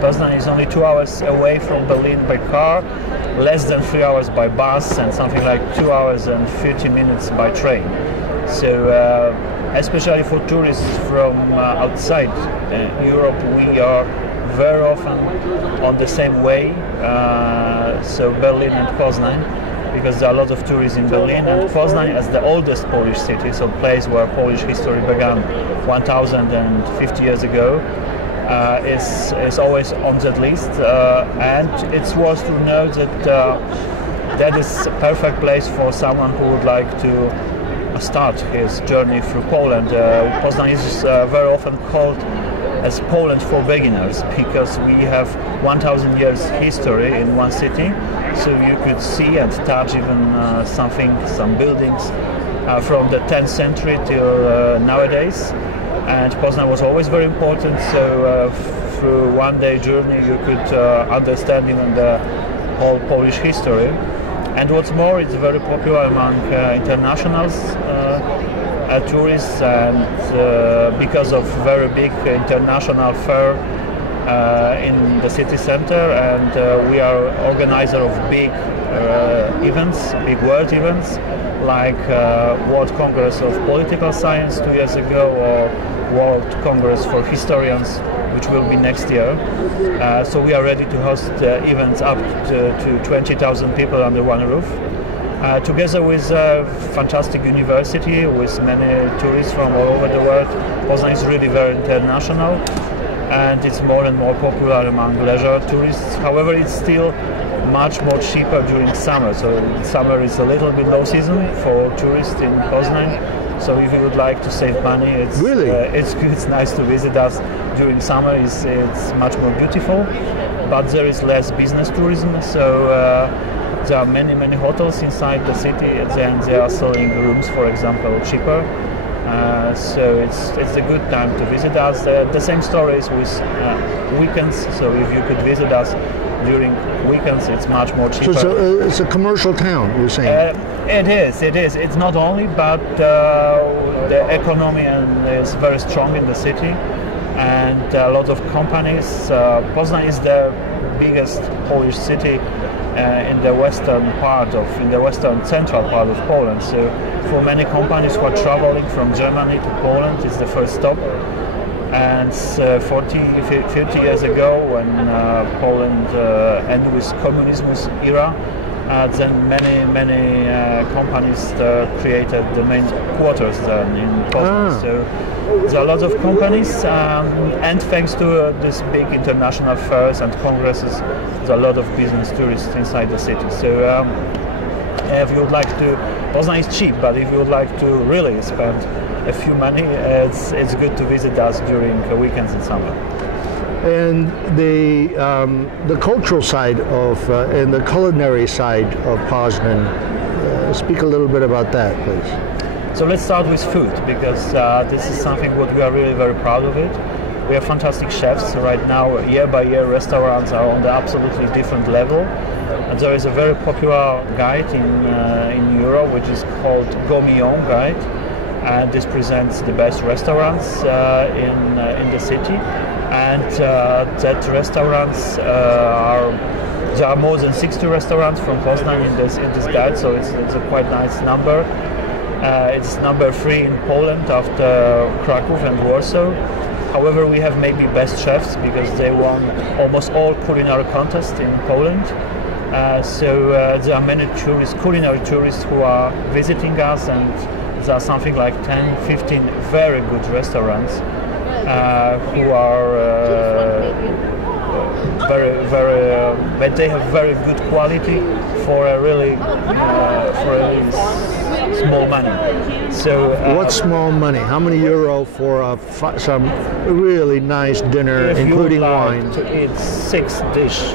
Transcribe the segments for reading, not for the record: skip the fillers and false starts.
Poznan is only 2 hours away from Berlin by car, less than 3 hours by bus, and something like 2 hours and 50 minutes by train. So especially for tourists from outside Europe, we are very often on the same way, so Berlin and Poznań, because there are a lot of tourists in Berlin, and Poznań as the oldest Polish city, so place where Polish history began 1050 years ago, is always on that list, and it's worth to note that that is a perfect place for someone who would like to start his journey through Poland. Poznań is very often called as Poland for beginners, because we have 1000 years history in one city, so you could see and touch even some buildings from the 10th century till nowadays. And Poznań was always very important, so through one day journey you could understand even the whole Polish history. And what's more, it's very popular among internationals, tourists, and because of very big international fair in the city center, and we are organizer of big events, big world events, like World Congress of Political Science 2 years ago, or World Congress for Historians, which will be next year. So we are ready to host events up to 20,000 people under one roof. Together with a fantastic university, with many tourists from all over the world. Poznań is really very international, and it's more and more popular among leisure tourists. However, it's still much more cheaper during summer, so summer is a little bit low season for tourists in Poznań. So if you would like to save money, it's really it's good. It's nice to visit us during summer. It's much more beautiful, but there is less business tourism. So there are many hotels inside the city, and they are selling rooms, for example, cheaper. So it's a good time to visit us. The same story is with weekends. So if you could visit us during weekends, it's much more cheaper. So it's a commercial town, you're saying? It is. It's not only, but the economy is very strong in the city, and a lot of companies. Poznań is the biggest Polish city in the western central part of Poland. So for many companies who are traveling from Germany to Poland, it's the first stop. And 50 years ago, when Poland ended with communism's era, then many companies created the main quarters then in Poznań. So there are a lot of companies, and thanks to this big international fairs and congresses, there's a lot of business tourists inside the city. So if you would like to, Poznań is cheap, but if you would like to really spend a few money, it's good to visit us during weekends in summer. And the cultural side of and the culinary side of Poznan, speak a little bit about that, please. So let's start with food, because this is something what we are really very proud of it. We have fantastic chefs right now. Year by year, restaurants are on the absolutely different level. And there is a very popular guide in Europe, which is called Gourmillon Guide, and this presents the best restaurants in the city. And that restaurants there are more than 60 restaurants from Poznań in this guide, so it's a quite nice number. It's number 3 in Poland after Kraków and Warsaw. However, we have maybe best chefs because they won almost all culinary contests in Poland. So there are many culinary tourists who are visiting us, and there are something like 10-15 very good restaurants who are but they have very good quality for a really small money. So what's small money? How many euro for some really nice dinner, including wine? It's 6-dish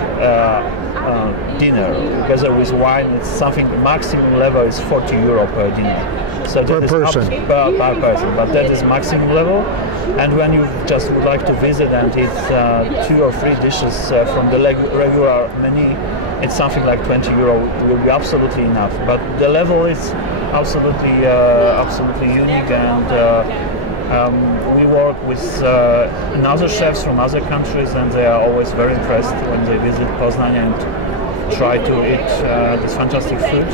dinner. Together with wine, it's something. Maximum level is 40 euro per dinner. So per person. Per person, but that is maximum level. And when you just would like to visit and eat 2 or 3 dishes from the regular menu, it's something like 20 euro. It will be absolutely enough. But the level is absolutely unique, and We work with other chefs from other countries, and they are always very impressed when they visit Poznań and try to eat this fantastic food.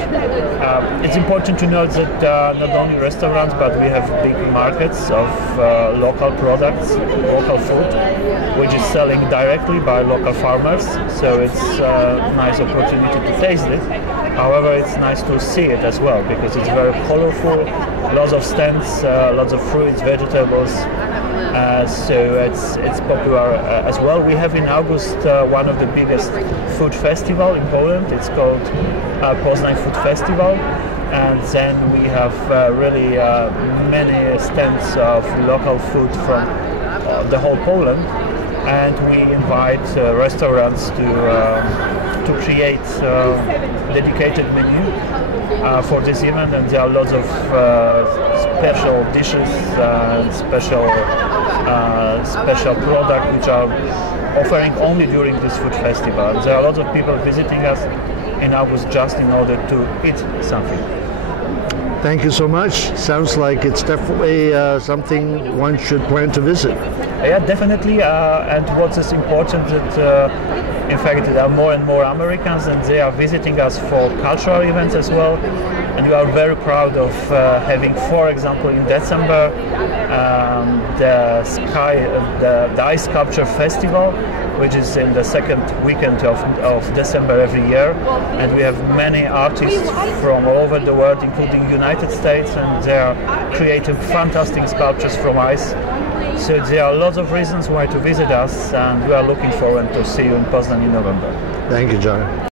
It's important to note that not only restaurants, but we have big markets of local products, local food, which is selling directly by local farmers. So it's a nice opportunity to taste it. However, it's nice to see it as well, because it's very colorful, lots of stands, lots of fruits, vegetables. So it's popular as well. We have in August one of the biggest food festival in Poland. It's called Poznań Food Festival, and then we have really many stands of local food from the whole Poland, and we invite restaurants to create dedicated menu for this event, and there are lots of special dishes and special products which are offering only during this food festival. And there are lots of people visiting us in August just in order to eat something. Thank you so much. Sounds like it's definitely something one should plan to visit. Yeah, definitely. And what is important that in fact there are more and more Americans, and they are visiting us for cultural events as well. And we are very proud of having, for example, in December, the Ice Sculpture Festival, which is in the second weekend of December every year. And we have many artists from all over the world, including United States, and they are creating fantastic sculptures from ice. So there are lots of reasons why to visit us, and we are looking forward to see you in Poznań in November. Thank you, John.